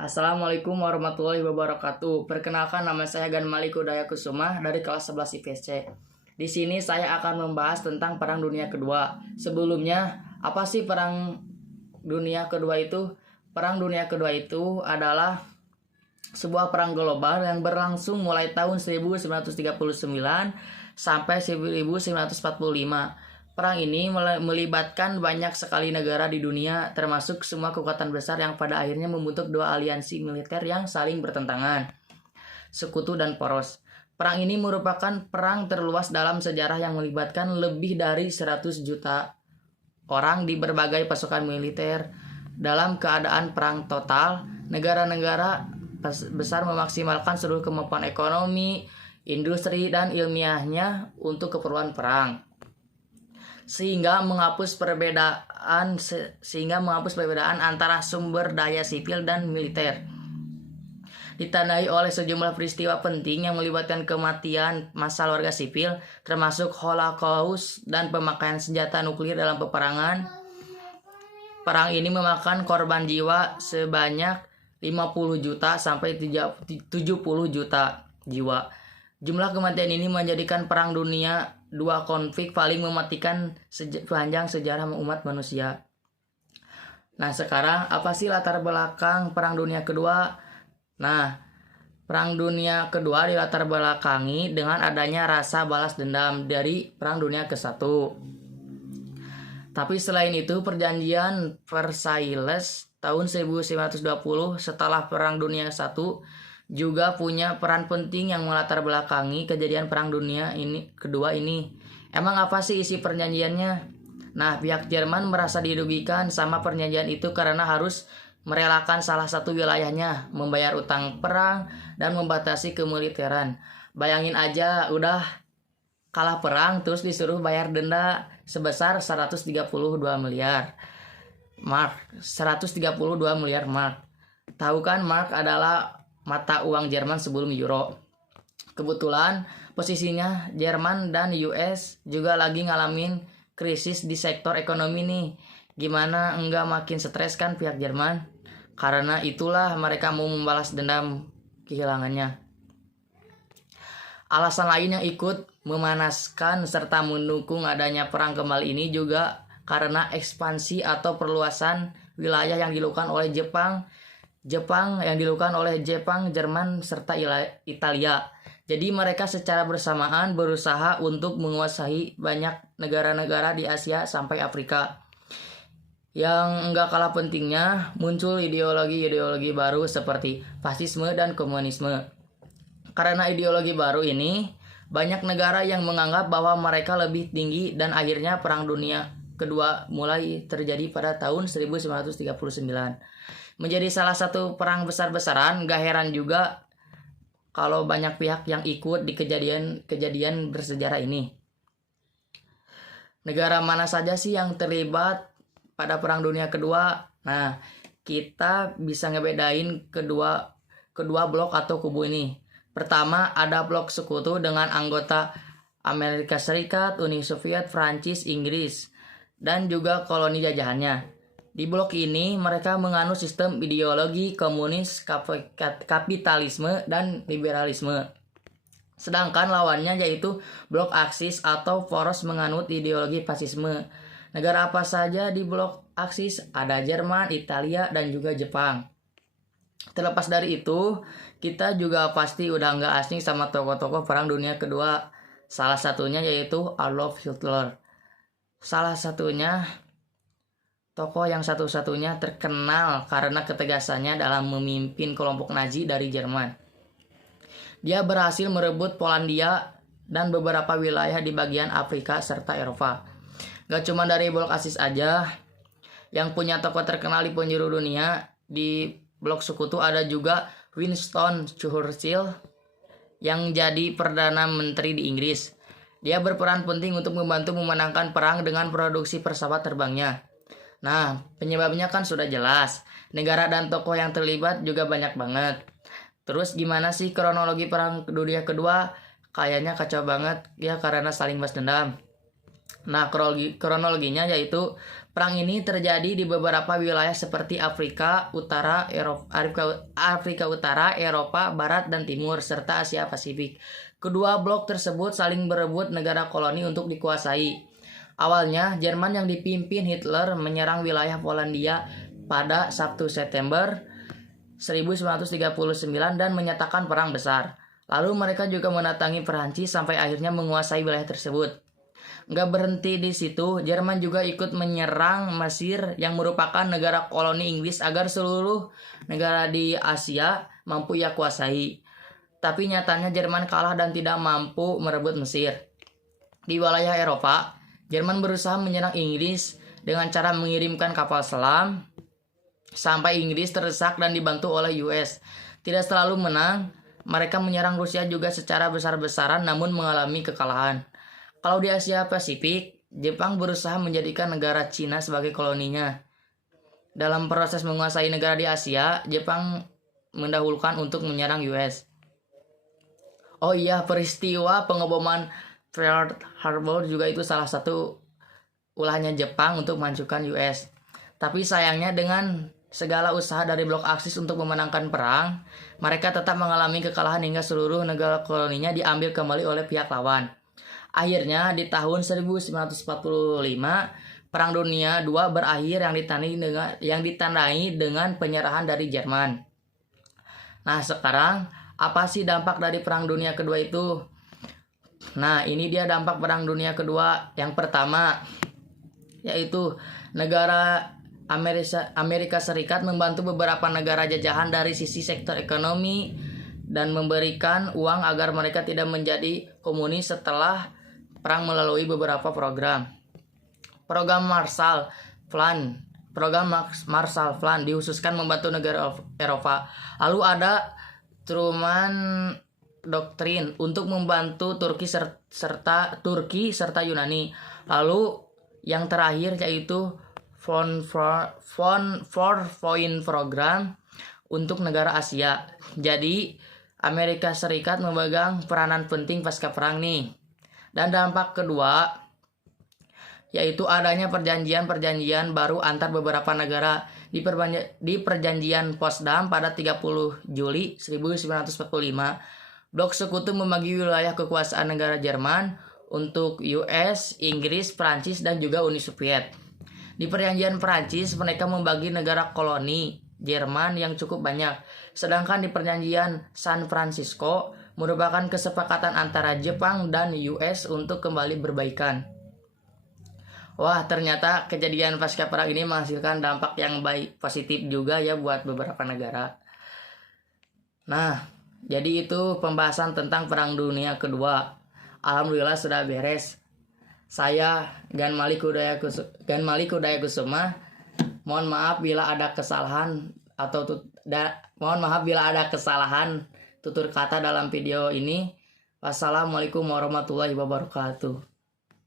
Assalamualaikum warahmatullahi wabarakatuh. Perkenalkan, nama saya Gan Malik Udaya Kusuma dari kelas 11 IPC. Di sini saya akan membahas tentang Perang Dunia Kedua. Sebelumnya, apa sih Perang Dunia Kedua itu? Perang Dunia Kedua itu adalah sebuah perang global yang berlangsung mulai tahun 1939 sampai 1945. Perang ini melibatkan banyak sekali negara di dunia, termasuk semua kekuatan besar yang pada akhirnya membentuk dua aliansi militer yang saling bertentangan, sekutu dan poros. Perang ini merupakan perang terluas dalam sejarah yang melibatkan lebih dari 100 juta orang di berbagai pasukan militer. Dalam keadaan perang total, negara-negara besar memaksimalkan seluruh kemampuan ekonomi, industri, dan ilmiahnya untuk keperluan perang. Sehingga menghapus perbedaan antara sumber daya sipil dan militer. Ditandai oleh sejumlah peristiwa penting yang melibatkan kematian massal warga sipil, termasuk Holocaust dan pemakaian senjata nuklir dalam peperangan. Perang ini memakan korban jiwa sebanyak 50 juta sampai 70 juta jiwa. Jumlah kematian ini menjadikan Perang Dunia II konflik paling mematikan sepanjang sejarah umat manusia. Nah, sekarang apa sih latar belakang Perang Dunia Kedua? Nah, Perang Dunia Kedua dilatar belakangi dengan adanya rasa balas dendam dari Perang Dunia ke-1. Tapi selain itu, perjanjian Versailles tahun 1920 setelah Perang Dunia I juga punya peran penting yang melatar belakangi kejadian Perang Dunia Kedua ini. Emang apa sih isi perjanjiannya? Nah, pihak Jerman merasa dirugikan sama perjanjian itu karena harus merelakan salah satu wilayahnya, membayar utang perang, dan membatasi kemiliteran. Bayangin aja, udah kalah perang terus disuruh bayar denda sebesar 132 miliar mark. 132 miliar mark. Tahu kan, mark adalah mata uang Jerman sebelum euro. Kebetulan posisinya Jerman dan US juga lagi ngalamin krisis di sektor ekonomi nih. Gimana enggak makin stres kan pihak Jerman? Karena itulah mereka mau membalas dendam kehilangannya. Alasan lain yang ikut memanaskan serta mendukung adanya perang kembali ini juga karena ekspansi atau perluasan wilayah yang dilakukan oleh Jepang, Jerman, serta Italia. Jadi mereka secara bersamaan berusaha untuk menguasai banyak negara-negara di Asia sampai Afrika. Yang enggak kalah pentingnya, muncul ideologi-ideologi baru seperti fasisme dan komunisme. Karena ideologi baru ini, banyak negara yang menganggap bahwa mereka lebih tinggi dan akhirnya Perang Dunia Kedua mulai terjadi pada tahun 1939. Menjadi salah satu perang besar-besaran, gak heran juga kalau banyak pihak yang ikut di kejadian bersejarah ini. Negara mana saja sih yang terlibat pada Perang Dunia Kedua? Nah, kita bisa ngebedain kedua blok atau kubu ini. Pertama, ada blok sekutu dengan anggota Amerika Serikat, Uni Soviet, Prancis, Inggris, dan juga koloni jajahannya. Di blok ini, mereka menganut sistem ideologi komunis, kapitalisme, dan liberalisme. Sedangkan lawannya yaitu blok Aksis atau poros menganut ideologi fasisme. Negara apa saja di blok Aksis? Ada Jerman, Italia, dan juga Jepang. Terlepas dari itu, kita juga pasti udah nggak asing sama tokoh-tokoh Perang Dunia Kedua. Salah satunya yaitu Adolf Hitler. Tokoh yang satu-satunya terkenal karena ketegasannya dalam memimpin kelompok Nazi dari Jerman. Dia berhasil merebut Polandia dan beberapa wilayah di bagian Afrika serta Eropa. Gak cuma dari blok Aksis aja yang punya tokoh terkenal di penjuru dunia. Di blok sekutu ada juga Winston Churchill yang jadi Perdana Menteri di Inggris. Dia berperan penting untuk membantu memenangkan perang dengan produksi pesawat terbangnya. Nah, penyebabnya kan sudah jelas. Negara dan tokoh yang terlibat juga banyak banget. Terus gimana sih kronologi Perang Dunia Kedua? Kayaknya kacau banget ya karena saling balas dendam. Nah, kronologinya yaitu Perang ini terjadi di beberapa wilayah seperti Afrika Utara, Eropa Barat dan Timur, serta Asia Pasifik. Kedua blok tersebut saling berebut negara koloni untuk dikuasai. Awalnya, Jerman yang dipimpin Hitler menyerang wilayah Polandia pada 1 September 1939 dan menyatakan perang besar. Lalu mereka juga mendatangi Perancis sampai akhirnya menguasai wilayah tersebut. Nggak berhenti di situ, Jerman juga ikut menyerang Mesir yang merupakan negara koloni Inggris agar seluruh negara di Asia mampu ia kuasai. Tapi nyatanya Jerman kalah dan tidak mampu merebut Mesir. Di wilayah Eropa, Jerman berusaha menyerang Inggris dengan cara mengirimkan kapal selam sampai Inggris terdesak dan dibantu oleh US. Tidak selalu menang, mereka menyerang Rusia juga secara besar-besaran namun mengalami kekalahan. Kalau di Asia Pasifik, Jepang berusaha menjadikan negara Cina sebagai koloninya. Dalam proses menguasai negara di Asia, Jepang mendahulukan untuk menyerang US. Oh iya, peristiwa pengeboman Pearl Harbor juga itu salah satu ulahnya Jepang untuk menghancurkan US. Tapi sayangnya dengan segala usaha dari blok Aksis untuk memenangkan perang, mereka tetap mengalami kekalahan hingga seluruh negara koloninya diambil kembali oleh pihak lawan. Akhirnya di tahun 1945, Perang Dunia II berakhir yang ditandai dengan penyerahan dari Jerman. Nah, sekarang apa sih dampak dari Perang Dunia Kedua itu? Nah, ini dia dampak Perang Dunia Kedua. Yang pertama, yaitu negara Amerika Serikat membantu beberapa negara jajahan dari sisi sektor ekonomi dan memberikan uang agar mereka tidak menjadi komunis setelah perang melalui beberapa program. Program Marshall Plan dihususkan membantu negara Eropa. Lalu ada Truman Doctrine untuk membantu Turki serta Yunani. Lalu yang terakhir yaitu Four Point Program untuk negara Asia. Jadi Amerika Serikat memegang peranan penting pasca perang nih. Dan dampak kedua yaitu adanya perjanjian baru antar beberapa negara di perjanjian Potsdam pada 30 Juli 1945. Blok Sekutu membagi wilayah kekuasaan negara Jerman untuk US, Inggris, Prancis, dan juga Uni Soviet. Di perjanjian Prancis, mereka membagi negara koloni Jerman yang cukup banyak. Sedangkan di perjanjian San Francisco merupakan kesepakatan antara Jepang dan US untuk kembali berbaikan. Wah, ternyata kejadian pasca perang ini menghasilkan dampak yang baik, positif juga ya buat beberapa negara. Nah, jadi itu pembahasan tentang Perang Dunia Kedua. Alhamdulillah sudah beres. Saya Gan Malik Udaya Kusuma. Mohon maaf bila ada kesalahan tutur kata dalam video ini. Wassalamualaikum warahmatullahi wabarakatuh.